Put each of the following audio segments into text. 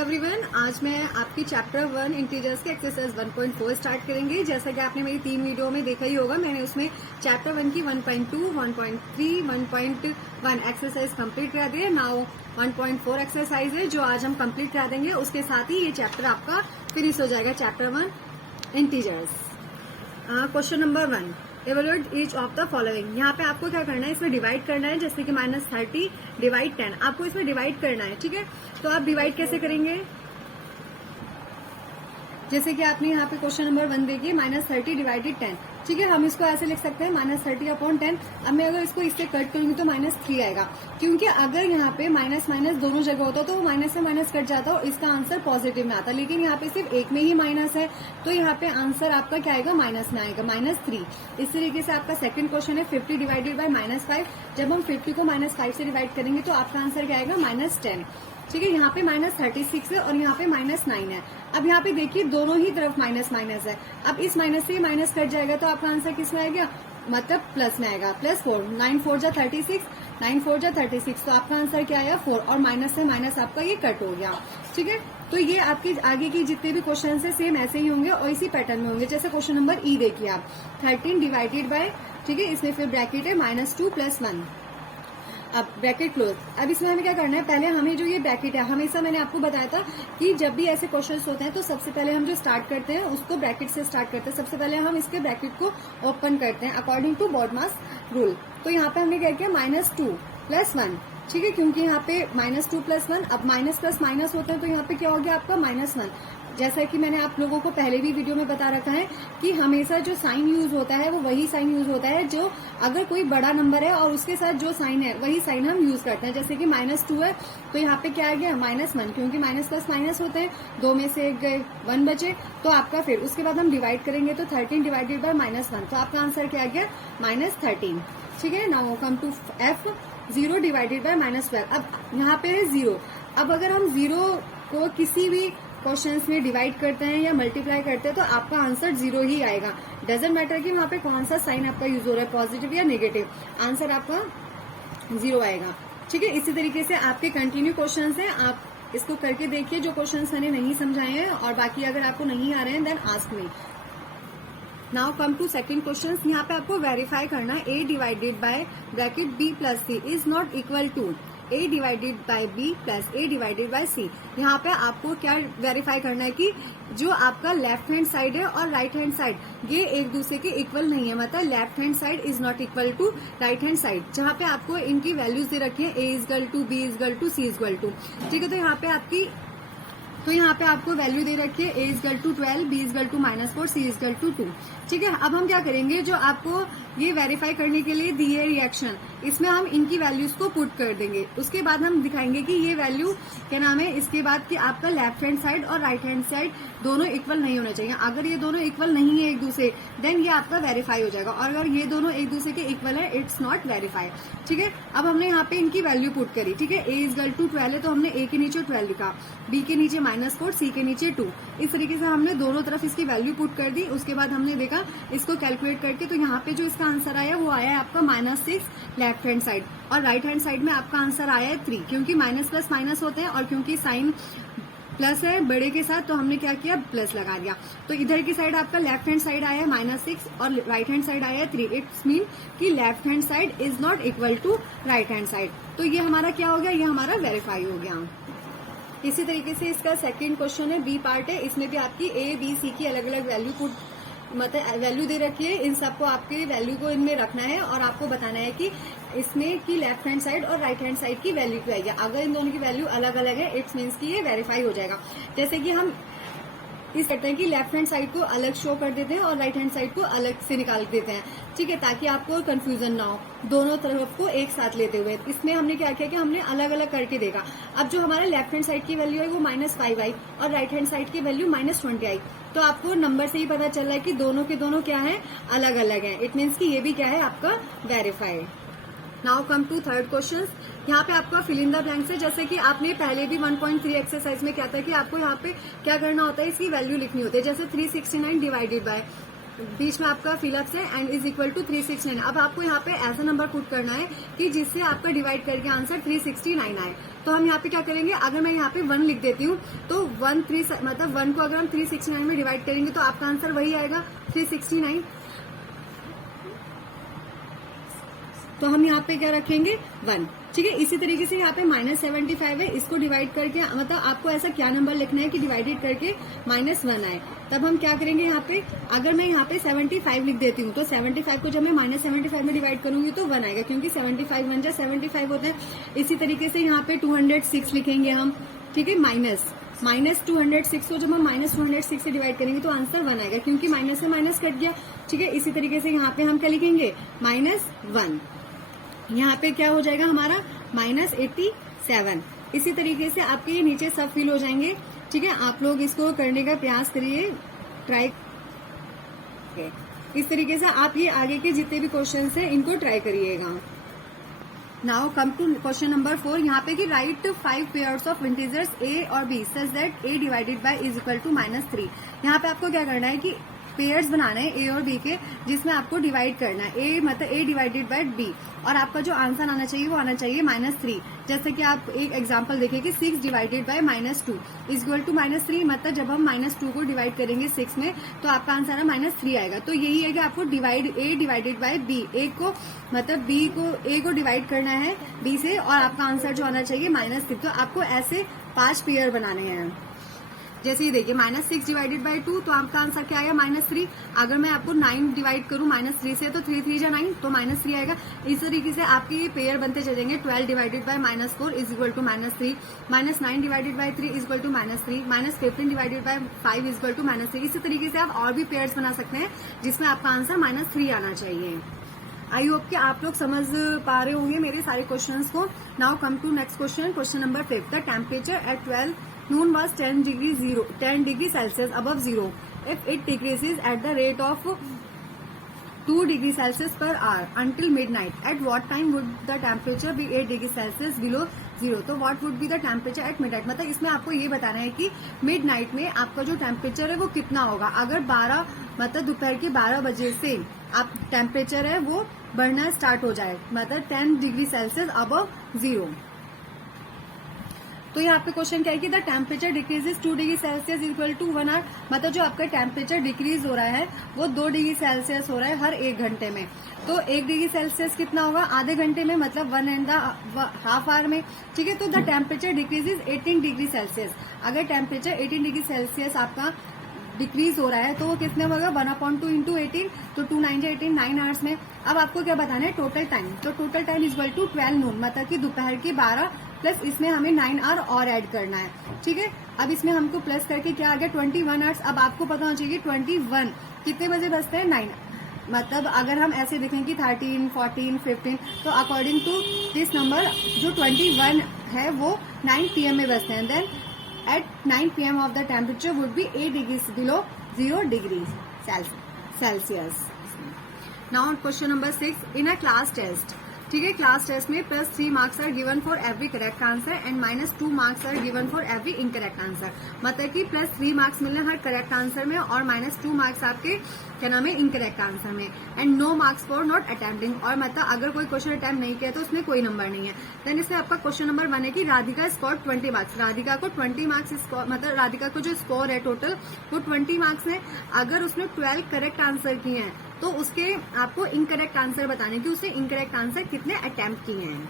Everyone, आज मैं आपकी चैप्टर 1 इंटीजर्स के एक्सरसाइज 1.4 स्टार्ट करेंगे। जैसा कि आपने मेरी 3 वीडियो में देखा ही होगा, मैंने उसमें चैप्टर 1 की 1.2, 1.3, 1.1 एक्सरसाइज कंप्लीट करा दी है। नाउ 1.4 एक्सरसाइज है जो आज हम कंप्लीट करा देंगे। उसके साथ ही ये चैप्टर आपका फिनिश हो जाएगा, chapter 1 integers. Question number 1, evaluate each of the following. यहाँ पे आपको क्या करना है, इसमें डिवाइड करना है। जैसे कि -30 डिवाइड 10, आपको इसमें डिवाइड करना है। ठीक है, तो आप डिवाइड कैसे करेंगे? जैसे कि आपने यहाँ पे क्वेश्चन नंबर 1 देखिए, -30 डिवाइडेड 10। ठीक है, हम इसको ऐसे लिख सकते हैं -30/10। अब मैं अगर इसको इससे कट करूंगी तो -3 आएगा, क्योंकि अगर यहाँ पे माइनस माइनस दोनों जगह होता तो वो माइनस से माइनस कट जाता और इसका आंसर पॉजिटिव में आता। लेकिन यहाँ पे सिर्फ एक में ही माइनस है, तो यहाँ पे आंसर आपका क्या आएगा, माइनस में आएगा, -3। इस तरीके से आपका सेकंड क्वेश्चन है 50 डिवाइडेड बाय -5। जब हम 50 को -5 से डिवाइड करेंगे तो आपका आंसर क्या आएगा, -10। ठीक है, यहाँ पे -36 है और यहाँ पे -9 है। अब यहाँ पे देखिए दोनों ही तरफ माइनस माइनस है। अब इस माइनस से माइनस कट जाएगा तो आपका आंसर किस में आएगा, मतलब प्लस में आएगा, +4। 9 4 जा 36, 9 4 जा 36, तो आपका आंसर क्या आया, 4। और माइनस से माइनस आपका ये कट हो गया। ठीक है, तो ये आपके आगे की जितने भी क्वेश्चन है सेम ऐसे ही होंगे और इसी पैटर्न में होंगे। जैसे क्वेश्चन नंबर ई देखिए आप, 13 डिवाइडेड बाय, ठीक है, इसमें फिर ब्रैकेट है -2 + 1। अब ब्रैकेट क्लोज। अब इसमें हमें क्या करना है, पहले हमें जो ये ब्रैकेट है, हमेशा मैंने आपको बताया था कि जब भी ऐसे क्वेश्चंस होते हैं तो सबसे पहले हम जो स्टार्ट करते हैं उसको ब्रैकेट से स्टार्ट करते हैं। सबसे पहले हम इसके ब्रैकेट को ओपन करते हैं अकॉर्डिंग टू बॉडमास रूल। तो यहाँ पे हमने क्या किया, -2 + 1। ठीक है, क्योंकि यहाँ पे -2 + 1, अब माइनस प्लस माइनस होता है तो यहाँ पे क्या हो गया आपका -1। जैसा कि मैंने आप लोगों को पहले भी वीडियो में बता रखा है कि हमेशा जो साइन यूज होता है वो वही साइन यूज होता है जो अगर कोई बड़ा नंबर है और उसके साथ जो साइन है वही साइन हम यूज करते हैं। जैसे कि -2 है तो यहाँ पे क्या आ गया, -1, क्योंकि माइनस प्लस माइनस होते हैं, 2 में से 1 गए, 1 बचे, तो आपका फिर उसके बाद हम डिवाइड करेंगे तो 13 डिवाइडेड बाय -1, तो आपका आंसर क्या आ गया, -13। ठीक है, now come to F, 0 divided by -12। अब यहाँ पे है 0। अब अगर हम 0 को किसी भी क्वेश्चंस में डिवाइड करते हैं या मल्टीप्लाई करते हैं तो आपका आंसर 0 ही आएगा। डजेंट मैटर कि वहां पे कौन सा साइन आपका यूज हो रहा है, पॉजिटिव या नेगेटिव, आंसर आपका 0 आएगा। ठीक है, इसी तरीके से आपके कंटिन्यू क्वेश्चंस हैं, आप इसको करके देखिए जो क्वेश्चंस मैंने नहीं समझाए हैं, और बाकी अगर आपको नहीं आ रहे हैं then ask me. Now come to second question. यहाँ पे आपको वेरीफाई करना है, a divided by bracket b + c is not equal to a divided by b + a divided by c। यहाँ पे आपको क्या वेरीफाई करना है कि जो आपका लेफ्ट हैंड साइड है और राइट हैंड साइड ये एक दूसरे के इक्वल नहीं है, मतलब left hand side is not equal to right hand side. जहाँ पे आपको इनकी वैल्यूज दे रखी है, a = b = c = ठीक है, तो यहाँ पे आपको वैल्यू दे रखी है, a = 12, b = -4, c = 2। ठीक है, अब हम क्या करेंगे, जो आपको ये वेरीफाई करने के लिए दिए रिएक्शन, इसमें हम इनकी वैल्यूज को पुट कर देंगे। उसके बाद हम दिखाएंगे कि ये वैल्यू क्या नाम है, इसके बाद कि आपका लेफ्ट हैंड साइड और राइट हैंड साइड दोनों इक्वल नहीं होने चाहिए। अगर ये दोनों इक्वल नहीं है एक दूसरे, देन ये आपका वेरीफाई हो जाएगा, और अगर ये दोनों एक दूसरे के इक्वल है, इट्स नॉट वेरीफाई। ठीक है, अब हमने यहाँ पे इनकी वैल्यू पुट करी। ठीक है, a = 12 है तो हमने a के नीचे 12 लिखा, b के नीचे -4, c के नीचे 2। इस तरीके से हमने दोनों तरफ इसकी वैल्यू पुट कर दी। उसके बाद हमने देखा इसको कैलकुलेट करके, तो यहाँ पे जो इसका आंसर आया वो आया है आपका -6 लेफ्ट हैंड साइड, और राइट हैंड साइड में आपका आंसर आया है 3, क्योंकि माइनस प्लस माइनस होते हैं और क्योंकि साइन प्लस है बड़े के साथ तो हमने क्या किया, प्लस लगा दिया। तो इधर की साइड आपका लेफ्ट हैंड साइड आया है -6 और राइट हैंड साइड आया है 3। इट्स मीन कि left hand side is not equal to right hand side. तो ये हमारा क्या हो गया, ये हमारा वेरीफाई हो गया। इसी तरीके से इसका सेकंड क्वेश्चन है, बी पार्ट है, इसमें भी आपकी a b c की अलग अलग वैल्यू पुट, मतलब वैल्यू दे रखी है। इन सबको आपके वैल्यू को इनमें रखना है और आपको बताना है कि इसमें की लेफ्ट हैंड साइड और राइट हैंड साइड की वैल्यू क्या है। अगर इन दोनों की वैल्यू अलग अलग है, इट्स मीन्स कि ये वेरीफाई हो जाएगा। जैसे कि हम इस करते हैं कि लेफ्ट हैंड साइड को अलग शो कर देते हैं और राइट हैंड साइड को अलग से निकाल देते हैं। ठीक है, ताकि आपको कंफ्यूजन ना हो दोनों तरफ को एक साथ लेते हुए। इसमें हमने क्या किया कि हमने अलग अलग करके देखा। अब जो हमारे लेफ्ट हैंड साइड की वैल्यू है वो -5 आई और राइट हैंड साइड की वैल्यू -20 आई, तो आपको नंबर से ही पता चल रहा है कि दोनों के दोनों क्या है, अलग अलग है। इट मीन्स कि ये भी क्या है, आपका verify. Now come to third question. यहाँ पे आपका फिल इन द ब्लैंक्स है। जैसे कि आपने पहले भी 1.3 एक्सरसाइज में क्या था कि आपको यहाँ पे क्या करना होता है, इसकी वैल्यू लिखनी होती है। जैसे 369 डिवाइडेड बाय बीच में आपका फिलअप्स है एंड इज इक्वल टू 369। अब आपको यहाँ पे ऐसा नंबर पुट करना है कि जिससे आपका डिवाइड करके आंसर 369 आए। तो हम यहाँ पे क्या करेंगे, अगर मैं यहाँ पे 1 लिख देती हूँ तो 1 को अगर हम 369 में डिवाइड करेंगे तो आपका आंसर वही आएगा 369। तो हम यहाँ पे क्या रखेंगे 1, ठीक है। इसी तरीके से यहाँ पे -75 है, इसको डिवाइड करके मतलब आपको ऐसा क्या नंबर लिखना है कि डिवाइडेड करके -1 आए। तब हम क्या करेंगे यहाँ पे, अगर मैं यहाँ पे 75 लिख देती हूँ तो 75 को जब मैं -75 में डिवाइड करूंगी तो 1 आएगा, क्योंकि 75 1 जा 75 होता है। इसी तरीके से यहाँ पे 206 लिखेंगे हम, ठीक है। -206 को जब हम -206 से डिवाइड करेंगे तो आंसर 1 आएगा, क्योंकि माइनस से माइनस कट गया, ठीक है। इसी तरीके से यहाँ पे हम क्या लिखेंगे -1, यहाँ पे क्या हो जाएगा हमारा -87। इसी तरीके से आपके ये नीचे सब फिल हो जाएंगे, ठीक है। आप लोग इसको करने का प्रयास करिए, ट्राई। इस तरीके से आप ये आगे के जितने भी क्वेश्चंस हैं इनको ट्राई करिएगा। Now come to question number 4। यहाँ पे कि write 5 pairs of integers a और b such that a divided by is equal to -3। यहाँ पे आपको क्या करना है कि पेयर्स बनाना है a और b के, जिसमें आपको डिवाइड करना है। a मतलब a डिवाइडेड बाय b, और आपका जो आंसर आना चाहिए वो आना चाहिए -3। जैसे कि आप एक एग्जांपल देखिए कि 6 divided by -2 is equal to -3। मतलब जब हम -2 को डिवाइड करेंगे 6 में तो आपका आंसर है -3 आएगा। तो यही है कि आपको a divided by b, a को मतलब a को डिवाइड करना है b से, और आपका आंसर जो आना चाहिए -3। तो आपको ऐसे 5 पेयर बनाने हैं। जैसे ये देखिए -6 डिवाइडेड बाय 2 तो आपका आंसर क्या आएगा -3। अगर मैं आपको 9 डिवाइड करूं -3 से तो 3 3 जा 9 तो -3 आएगा। इस तरीके से आपके ये पेयर बनते चलेंगे। 12 divided by -4 is equal to -3, -9 divided by 3 is equal to -3, -15 divided by 5 is equal to -3। इसी तरीके से आप और भी पेयर्स बना सकते हैं जिसमें आपका आंसर -3 आना चाहिए। आई होप कि आप लोग समझ पा रहे होंगे मेरे सारे क्वेश्चंस को। Now come to next question number 5। The temperature at 12 noon was 10 degree Celsius above zero. If it decreases at the rate of 2 degree Celsius per hour until midnight, at what time would the temperature be 8 degree Celsius below zero? तो what would be the temperature at midnight? मतलब इसमें आपको ये बताना है कि midnight में आपका जो टेम्परेचर है वो कितना होगा। अगर 12 मतलब दोपहर के 12 बजे से आप टेम्परेचर है वो बढ़ना स्टार्ट हो जाए, मतलब 10 डिग्री सेल्सियस अबव जीरो। तो यहाँ पे क्वेश्चन क्या है कि the temperature decreases 2 degree Celsius equal to 1 hour. मतलब जो आपका टेम्परेचर डिक्रीज हो रहा है वो 2 डिग्री सेल्सियस हो रहा है हर 1 घंटे में। तो 1 डिग्री सेल्सियस कितना होगा आधे घंटे में, मतलब 1.5 आवर में, ठीक है। तो the temperature decreases 18 degree Celsius. अगर टेम्परेचर 18 डिग्री सेल्सियस आपका डिक्रीज हो रहा है तो वो कितने होगा 1/2 इंटू 18, तो 2 9 18 9 आवर्स में। अब आपको क्या बताना है टोटल टाइम। तो total time is equal to 12 noon, मतलब कि दोपहर के 12 प्लस इसमें हमें 9 आवर और ऐड करना है, ठीक है। अब इसमें हमको प्लस करके क्या आ गया 21 आवर्स। अब आपको पता होना चाहिए 21 कितने बजे बजते हैं 9। मतलब अगर हम ऐसे देखें कि 13 14 15 तो अकॉर्डिंग टू दिस नंबर जो 21 है वो 9 PM में बजते हैं। Then at 9 PM of the temperature would be 8 degrees below 0 degrees Celsius. Now question number 6. In a class test, ठीक है, क्लास टेस्ट में +3 marks are given for every correct answer and -2 marks are given for every incorrect answer. मतलब कि +3 marks मिलने हर correct answer में और -2 marks आपके क्या नाम है इनकरेक्ट आंसर में, and no marks for not attempting. और मतलब अगर कोई क्वेश्चन अटेम्प्ट नहीं किया तो उसमें कोई नंबर नहीं है। देन इसमें आपका क्वेश्चन नंबर 1 है कि राधिका स्कोर 20 मार्क्स। राधिका को 20 मार्क्स स्कोर, मतलब राधिका को जो स्कोर है टोटल वो 20 मार्क्स है। अगर उसने 12 करेक्ट आंसर किए हैं तो उसके आपको इनकरेक्ट आंसर बताने की उसने इनकरेक्ट आंसर कितने अटेम्प्ट किए हैं।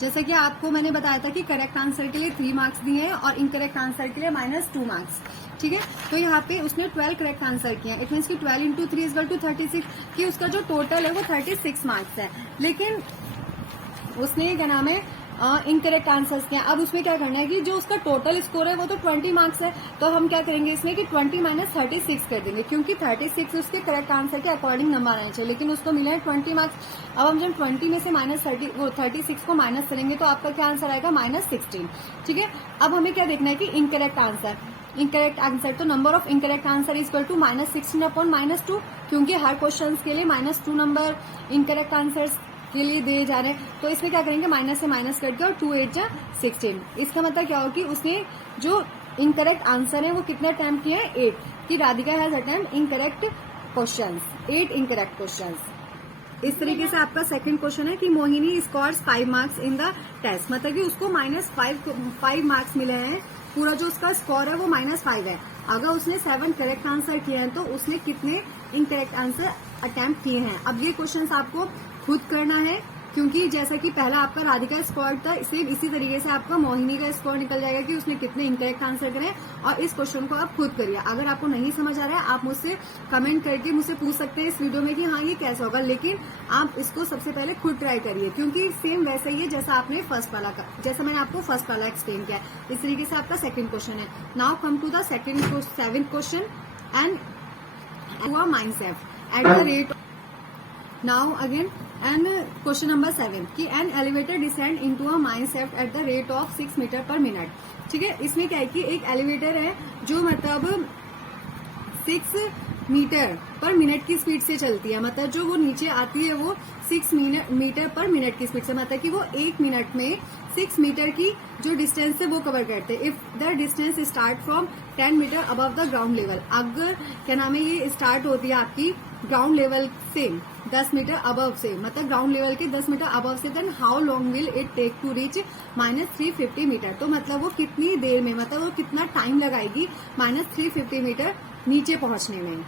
जैसे कि आपको मैंने बताया था कि करेक्ट आंसर के लिए 3 मार्क्स दिए हैं और इनकरेक्ट आंसर के लिए -2 मार्क्स, ठीक है। तो यहाँ पे उसने 12 करेक्ट आंसर किए हैं। इट मीन्स कि 12 इंटू 3 इज टू 36, कि उसका जो टोटल है वो 36 मार्क्स है। लेकिन उसने क्या नाम है इनकरेक्ट आंसर्स किया। अब उसमें क्या करना है कि जो उसका टोटल स्कोर है वो तो 20 मार्क्स है, तो हम क्या करेंगे इसमें कि 20 - 36 कर देंगे, क्योंकि 36 उसके करेक्ट आंसर के अकॉर्डिंग नंबर आना चाहिए, लेकिन उसको मिला है 20 मार्क्स। अब हम जब 20 में से -36 को माइनस करेंगे तो आपका क्या आंसर आएगा -16, ठीक है। अब हमें क्या देखना है कि इनकरेक्ट आंसर तो number of incorrect answer is equal to -16/-2, क्योंकि हर क्वेश्चन के लिए -2 नंबर इनकरेक्ट आंसर्स के लिए दिए जा रहे हैं। तो इसमें क्या करेंगे माइनस से माइनस करके और 2 8 जा 16। इसका मतलब क्या होगा कि उसने जो इनकरेक्ट आंसर है वो कितने अटेम्प्ट किए हैं 8। कि Radhika has attempt incorrect questions, 8 incorrect questions. इस तरीके से आपका सेकंड क्वेश्चन है कि Mohini scores 5 marks in the test, मतलब कि उसको -5 मार्क्स मिले हैं, पूरा जो उसका स्कोर है वो -5 है। अगर उसने 7 करेक्ट आंसर किए हैं तो उसने कितने इनकरेक्ट आंसर अटेम्प्ट किए हैं। अब ये क्वेश्चन आपको खुद करना है, क्योंकि जैसा कि पहला आपका राधिका स्कोर था, सेम इसी तरीके से आपका मोहिनी का स्कोर निकल जाएगा कि उसने कितने इनकरेक्ट आंसर करे। और इस क्वेश्चन को आप खुद करिए। अगर आपको नहीं समझ आ रहा है आप मुझसे कमेंट करके मुझसे पूछ सकते हैं इस वीडियो में कि हाँ ये कैसा होगा, लेकिन आप इसको सबसे पहले खुद ट्राई करिए, क्योंकि सेम वैसा ही है जैसा आपने फर्स्ट वाला का, जैसा मैंने आपको फर्स्ट वाला एक्सप्लेन किया। इस तरीके से आपका सेकंड क्वेश्चन है। Now come to the seventh question and mindset at the rate. Now again and question number 7 कि an elevator descend into a mine shaft at the rate of 6 metre per minute. ठीक है, इसमें क्या है कि एक elevator है जो मतलब 6 मीटर पर मिनट की स्पीड से चलती है, मतलब जो वो नीचे आती है वो 6 मीटर पर मिनट की स्पीड से, मतलब कि वो 1 मिनट में 6 मीटर की जो डिस्टेंस है वो कवर करते हैं। If the distance start from 10 metre above the ground level, अगर क्या नाम है ये स्टार्ट होती है आपकी ग्राउंड लेवल से 10 मीटर अबव से, मतलब ग्राउंड लेवल के 10 मीटर अबव से, then how long will it take to reach -350 metre. तो मतलब वो कितनी देर में, मतलब वो कितना टाइम लगाएगी -350 मीटर नीचे पहुंचने में।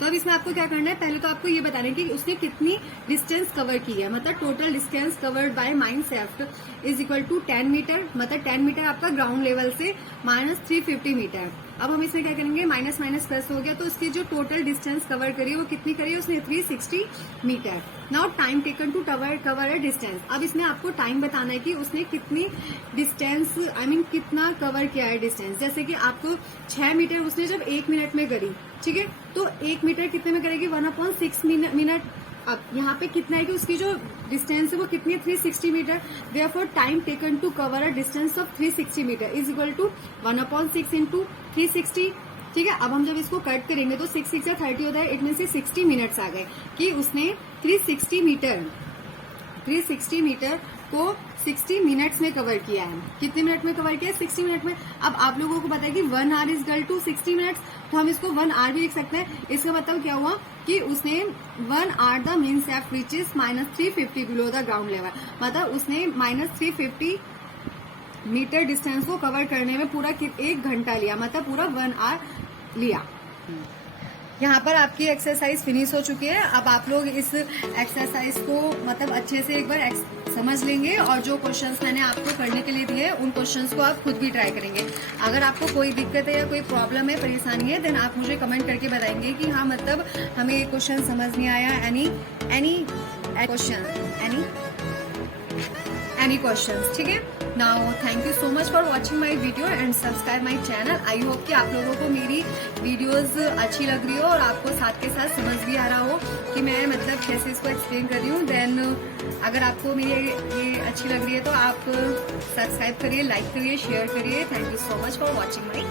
तो अब इसमें आपको क्या करना है, पहले तो आपको ये बताना है कि उसने कितनी डिस्टेंस कवर की है, मतलब total distance covered by mine shaft is equal to 10 metre, मतलब 10 मीटर आपका ग्राउंड लेवल से -350 मीटर। अब हम इसमें क्या करेंगे, माइनस माइनस प्लस हो गया, तो उसकी जो टोटल डिस्टेंस कवर करी है वो कितनी करी है उसने, 360 metre. Now time taken to cover a distance. अब इसमें आपको टाइम बताना है कि उसने कितनी डिस्टेंस कितना कवर किया है डिस्टेंस। जैसे कि आपको 6 मीटर उसने जब 1 मिनट में करी, ठीक है, तो 1 मीटर कितने में करेगी, 1/6 मिनट। अब यहाँ पे कितना है कि उसकी जो डिस्टेंस है वो कितनी है, 360 metre. Therefore time taken to cover a distance of 360 metre is equal to 1/6 into 360। ठीक है, अब हम जब इसको कट करेंगे तो 6 6 30 होता है, इट मीन से 60 मिनट्स आ गए कि उसने 360 मीटर को 60 मिनट्स में कवर किया है। कितने मिनट में कवर किया है, 60 मिनट में। अब आप लोगों को पता है कि 1 hour is equal to 60 minutes, तो हम इसको 1 आवर भी लिख सकते हैं। इसका मतलब क्या हुआ कि उसने 1 hour the mine shaft which is -350 below the ground level, मतलब उसने -350 मीटर डिस्टेंस को कवर करने में पूरा 1 घंटा लिया, मतलब पूरा 1 आवर लिया। यहाँ पर आपकी एक्सरसाइज फिनिश हो चुकी है। अब आप लोग इस एक्सरसाइज को मतलब अच्छे से एक बार समझ लेंगे और जो क्वेश्चंस मैंने आपको करने के लिए दिए उन क्वेश्चंस को आप खुद भी ट्राई करेंगे। अगर आपको कोई दिक्कत है या कोई प्रॉब्लम है, परेशानी है, देन आप मुझे कमेंट करके बताएंगे कि हाँ मतलब हमें ये क्वेश्चन समझ नहीं आया, एनी क्वेश्चंस। ठीक है, now thank you so much for watching my video and subscribe my channel. I hope कि आप लोगों को मेरी वीडियोस अच्छी लग रही हो और आपको साथ के साथ समझ भी आ रहा हो कि मैं मतलब कैसे इसको एक्सप्लेन कर रही हूँ। देन अगर आपको मेरी ये अच्छी लग रही है तो आप सब्सक्राइब करिए, लाइक करिए, शेयर करिए। Thank you so much for watching my